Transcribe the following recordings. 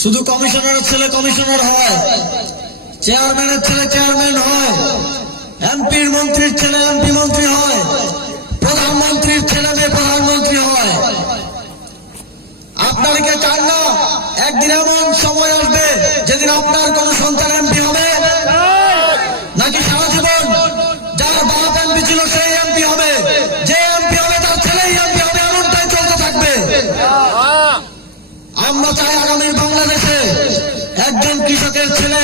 শুধু কমিশনারের ছেলে কমিশনার হয়, চেয়ারম্যানের ছেলে চেয়ারম্যান হয়, এমপির মন্ত্রীর ছেলে এমপি মন্ত্রী হয়, প্রধানমন্ত্রীর ছেলে মেয়ে প্রধানমন্ত্রী হয়। আপনারা কি চান না একদিন এমন সময় আসবে যেদিন আপনার কোন সন্তান এমপি হবে? নাকি সারা জীবন যার বাপ এমপি ছিল সেই এমপি হবে, যে এমপি হবে তার ছেলেই এমপি হবে, এমনটাই চলতে থাকবে? আমরা চাই আগামীর বাংলাদেশে একজন কৃষকের ছেলে,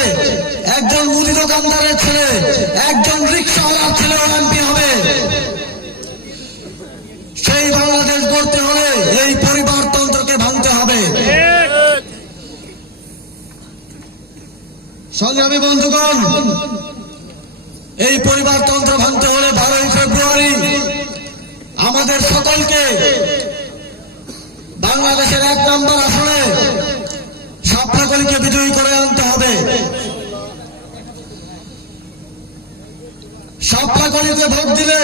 একজন মুদি দোকানদারের ছেলে, একজন রিক্সাওয়ালার ছেলেও এমপি হবে। সেই বাংলাদেশ গড়তে হলে এই পরিবারতন্ত্রকে ভাঙতে হবে। সংগ্রামী বন্ধুগণ, এই পরিবারতন্ত্র ভাঙতে হলে 12ই ফেব্রুয়ারি আমাদের সকলকে বাংলাদেশের 1 নম্বর আসনে সাপলাকলিকে বিজয়ী করে আনতে হবে। সাপলাকলিতে ভোট দিলে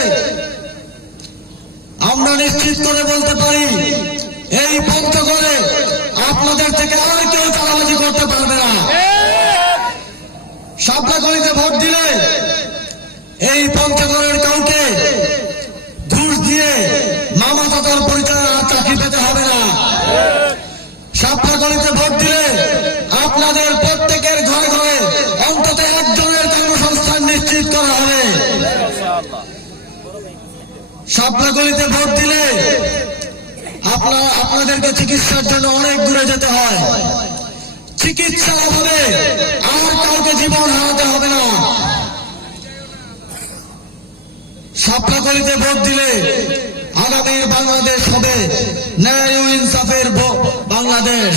আমরা নিশ্চিত করে বলতে পারি এই পঞ্চগড়ে আপনাদের থেকে আর কেউ চালাবাজি করতে পারবে না। সাপলাকলিতে ভোট দিলে এই পঞ্চগড়ের কাউকে ঘুষ দিয়ে মামা দাদার পরিচয় চাকরি পেতে হবে না। সাপলাকলিতে ভোট দিলে আপনাদের প্রত্যেকের ঘরে ঘরে অন্তত একজনের কর্মসংস্থান নিশ্চিত করা হবে। সাপলাকলিতে ভোট দিলে আপনাদেরকে চিকিৎসার জন্য অনেক দূরে যেতে হয়। চিকিৎসার অভাবে আর কাউকে জীবন হারাতে হবে না। সাপলাকলিতে ভোট দিলে আগামীর বাংলাদেশ হবে ন্যায় ও ইনসাফের বাংলাদেশ।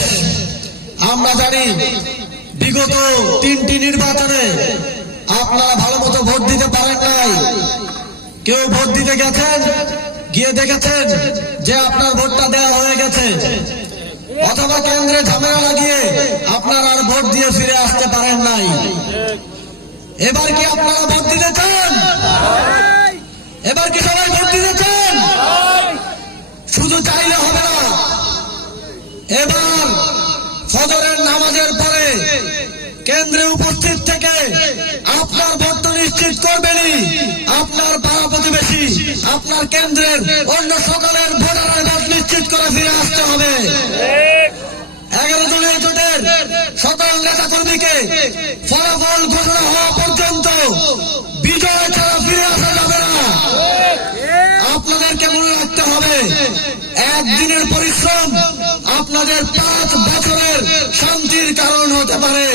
আমরা জানি বিগত 3টি নির্বাচনে আপনারা ভালো মতো ভোট দিতে পারেন নাই। কেউ ভোট দিতে গেছেন, গিয়ে দেখেছেন যে আপনার ভোটটা দেওয়া হয়ে গেছে, অথবা কেন্দ্রে ঝামেলা লাগিয়ে আপনার আর ভোট দিয়ে ফিরে আসতে পারেন নাই। এবার কি আপনারা ভোট দিতে চান? এবার কি সবাই ভোট দিতে চান? শুধু চাইলে হবে না, এবার ফজরের নামাজের পরে কেন্দ্রে উপস্থিত থেকে আপনার ভোট নিশ্চিত করবেনই আপনার পাড়া প্রতিবেশী, আপনার কেন্দ্রের অন্য সকলের ভোটারের ভোট নিশ্চিত করে ফিরে আসতে হবে। 11 দলীয় জোটের সকল নেতা কর্মীকে ফলাফল ঘোষণা হওয়া পর্যন্ত বিজয় ছাড়া ফিরে আসা যাবে না। আপনাদেরকে মনে রাখতে হবে, একদিনের পরিশ্রম আপনাদের 5 বছরের শান্তির কারণ হতে পারে।